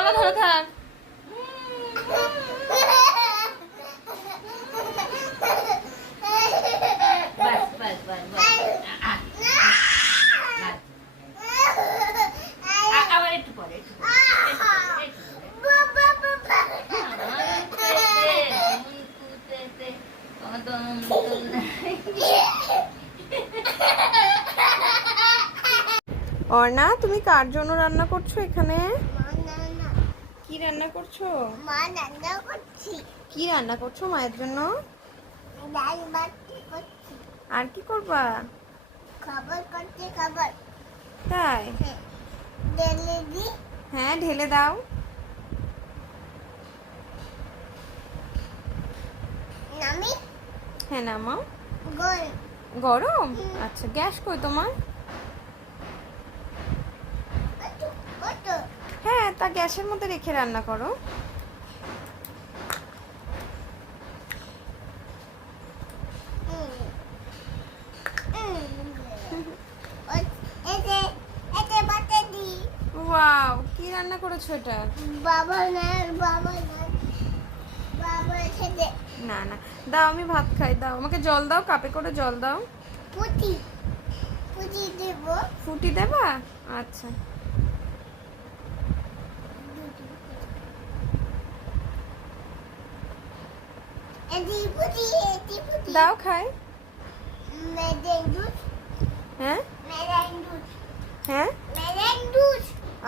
গলা ধরে থাক অর্ণা তুমি কার জন্য রান্না করছ এখানে? রান্না করছ? মা রান্না করছি। কি রান্না করছ মায়ের জন্য? ডাল বাটি করছি। আর কি করবা? খাবার করতে খাবার। তাই? ডেলে দি। হ্যাঁ ঢেলে দাও। নামি। হ্যাঁ নামাও। গোল গরম? আচ্ছা গ্যাস কই তোমার? তা গ্যাসের মধ্যে রেখে রান্না করো। ওয়াও কি রান্না করেছ এটা? বাবা না বাবা না বাবা খেতে না না দাও আমি ভাত খাই দাও। আমাকে জল দাও কাপে করে জল দাও। পুটি পুটি দেব। ফুটি দেবা? আচ্ছা। দাও খাই হ্যাঁ হ্যাঁ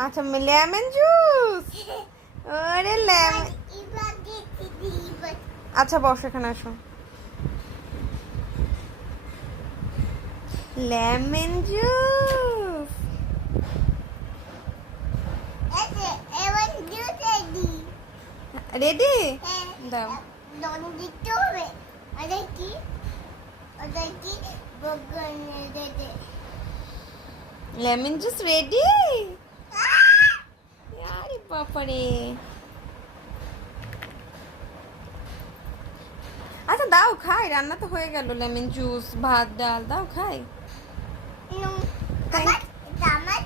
আচ্ছা লেমন জুস আরে লেমন আচ্ছা বসো এখানে আসো লেমন জুস রেডি দাও দন দিতে হবে আরে কি ওটা কি বগনে দে দে লেমন জুস রেডি আরে বাপারে আচ্ছা দাও খাই রান্না তো হয়ে গেল লেমন জুস ভাত ডাল দাও খাই নুন Thank- আমার এটা আমার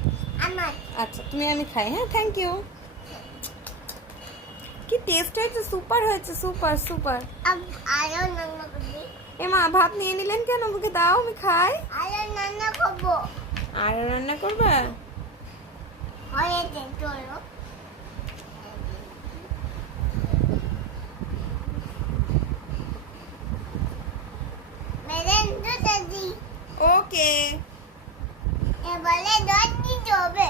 আমার আচ্ছা তুমি আমি খাই হ্যাঁ থ্যাংক ইউ কি টেস্ট হয়েছে সুপার হয়েছে সুপার সুপার আব আরও নান্না করবি এ মা ভাত নিয়ে নিলেন কেন? আমাকে দাও আমি খাই। আরও নান্না করব। আর রান্না করবা? হয়েছে চলো। ওকে এবারে দশ দিতে হবে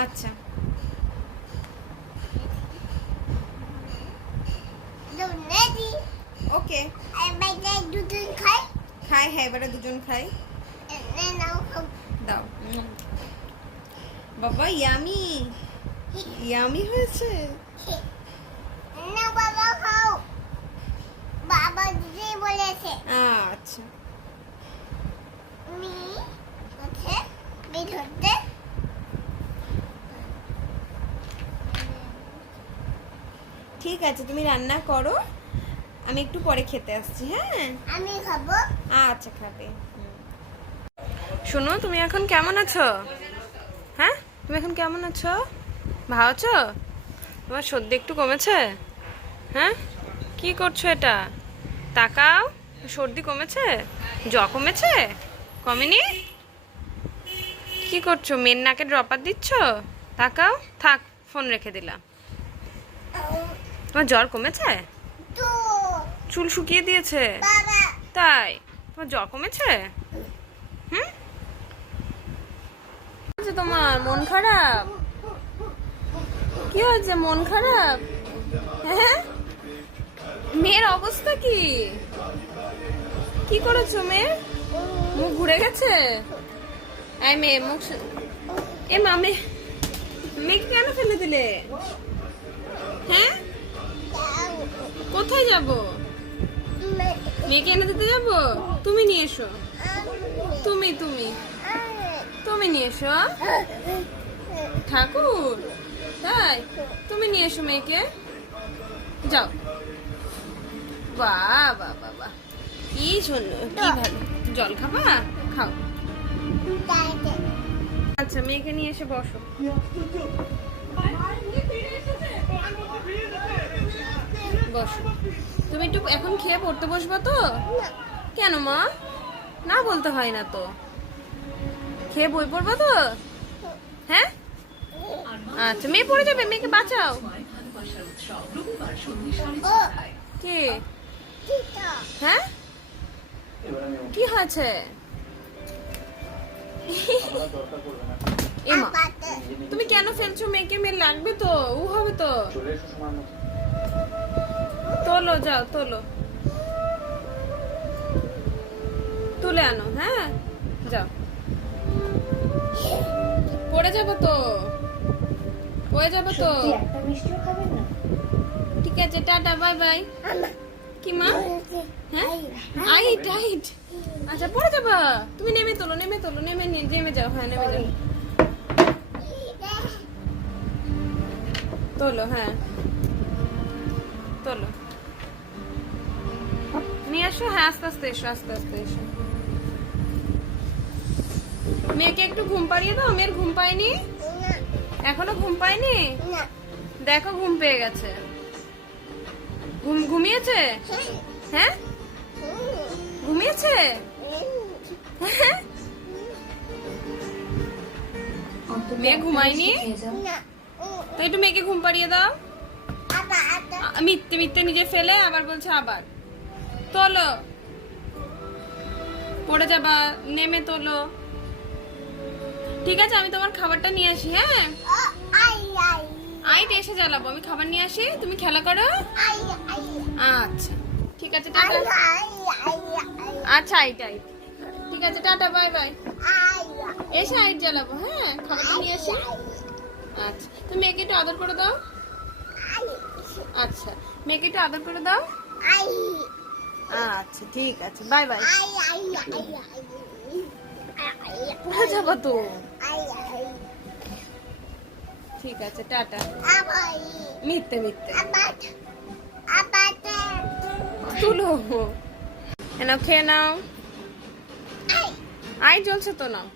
আচ্ছা দুধ নে দি ওকে এবারে দুধ খাই খাই হ্যাঁ এবারে দুজন খাই। দাও। বাবা, ইয়ামি। ইয়ামি হয়েছে? আচ্ছা। ঠিক আছে, তুমি রান্না করো। আমি একটু পরে খেতে আসছি হ্যাঁ? আমি খাব। আচ্ছা খাবে। শোনো তুমি এখন কেমন আছো? হ্যাঁ? তুমি এখন কেমন আছো? ভালো আছো? তোমার সর্দি একটু কমেছে? হ্যাঁ? কি করছ এটা? তাকাও সর্দি কমেছে? জ কমেছে? কমেনি? কি করছ? মেন নাকে ড্রপার দিচ্ছ? তাকাও থাক ফোন রেখে দিলাম। তোমার জ্বর কমেছে? চুল শুকিয়ে দিয়েছে? তাই? তোমার জ্বর কমেছে? হুম? তোমার? মন খারাপ? কি হয়েছে? মন খারাপ? হ্যাঁ? মেয়ের অবস্থা কি? কি করেছ মেয়ে? মুখ ঘুরে গেছে? আই মেয়ে মুখ এ মামে মেয়েকে কেন ফেলে দিলে? হ্যাঁ? কোথায় যাব? মেয়েকে এনে দিতে যাব? তুমি নিয়ে এসো। তুমি তুমি। তুমি নিয়ে এসো ঠাকুর তাই? তুমি নিয়ে এসো মেয়েকে। যাও। বাহ বাহ বাহ বাহ। কি সুন্দর কি ভালো। জল খাবা? খাও। আচ্ছা মেয়েকে নিয়ে এসে বসো। তুমি একটু এখন খেয়ে পড়তে বসবা তো? কেন মা? না বলতে হয় না তো। খেয়ে বই পড়বা তো? হ্যাঁ? আচ্ছা মেয়ে পড়ে যাবে, মেয়েকে বাঁচাও। কি? হ্যাঁ? কি হয়েছে? তুমি কেন ফেলছো? মেয়েকে মেয়ে লাগবে তো ও হবে তো। তোলো যাও তোলো। তুলে আনো হ্যাঁ? যাও। পড়ে যাব তো? পড়ে যাব তো? ঠিক আছে টাটা বাই বাই। কি মা? হ্যাঁ? Alright alright. আচ্ছা পড়ে যাবা? তুমি নেমে তোলো নেমে তোলো নেমে নিয়ে নেমে যাও হ্যাঁ নেমে যাও। তোলো হ্যাঁ। তোলো। নিয়ে আসো হ্যাঁ আস্তে আস্তে এসো, আস্তে আস্তে এসো। মেয়েকে একটু ঘুম পাড়িয়ে দাও, মেয়ের ঘুম পায়নি? এখনও ঘুম পায়নি? দেখো, ঘুম পেয়ে গেছে। ঘুম ঘুমিয়েছে? হ্যাঁ? ঘুমিয়েছে? মেয়ে ঘুমায়নি? তো একটু মেয়েকে ঘুম পাড়িয়ে দাও। মিথ্যে মিথ্যে নিজে ফেলে, আবার বলছে আবার। তোলো। পড়ে যাবা, নেমে তোলো। ঠিক আছে, আমি তোমার খাবারটা নিয়ে আসি হ্যাঁ? আইট এসে জ্বালাবো আমি খাবার নিয়ে আসি, তুমি খেলা করো। আচ্ছা ঠিক আছে, টাটা। আচ্ছা আইট আইট ঠিক আছে, টাটা, বাই বাই। এসে আইট জ্বালাবো হ্যাঁ? খাবারটা নিয়ে আসি। আচ্ছা তুমি মেয়েকে একটু আদর করে দাও। আচ্ছা মেয়েকে একটু আদর করে দাও। আচ্ছা ঠিক আছে বাই বাই পড়ে যাব তো? ঠিক আছে টাটা। মিথ্যে মিথ্যে। তুলো। এনাও খেয়ে নাও। আই। জ্বলছে তো নাও।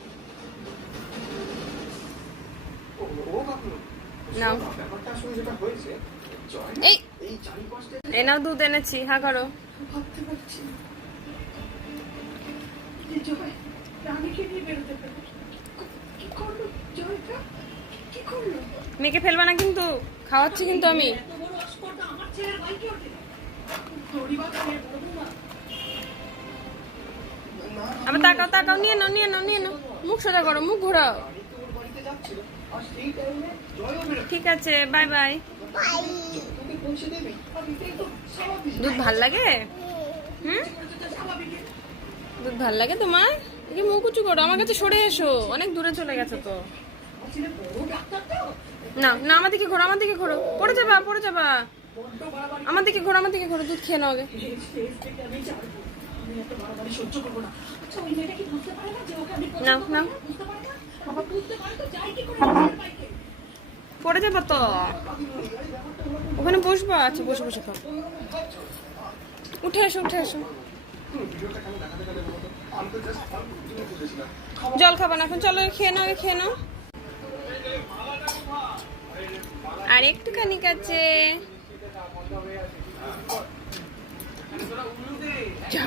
নাও। এই এই নাও দুধ এনেছি হা করো। ভাবতে পারছি না। যে জয় রানীকে নিয়ে বেরোতে পারে। কি করল জয়টা? কি করল? মেয়েকে ফেলবা না কিন্তু খাওয়াচ্ছি কিন্তু আমি। আবার তাকাও তাকাও নিয়ে নাও নিয়ে নাও নিয়ে নাও। মুখ সোজা করো মুখ ঘোরাও। ঠিক আছে বাই বাই দুধ ভালো লাগে? দুধ ভালো লাগে তোমার? কি মুখ উঁচু করো, আমার কাছে সরে এসো। অনেক দূরে চলে গেছে তো। না না, আমার দিকে ঘোরো, আমার দিকে ঘোরো। পড়ে যাবা পড়ে যাবা। আমার দিকে ঘোরো, আমার দিকে ঘোরো, দুধ খেয়ে নাও আগে। এই না না। পড়ে যাব তো? ওখানে বসবো? আচ্ছা বসে বসে খাও। উঠে এসো উঠে এসো। জল খাব না এখন? চলো, খেয়ে নাও খেয়ে নাও। আর একটুখানি কাছে। যা।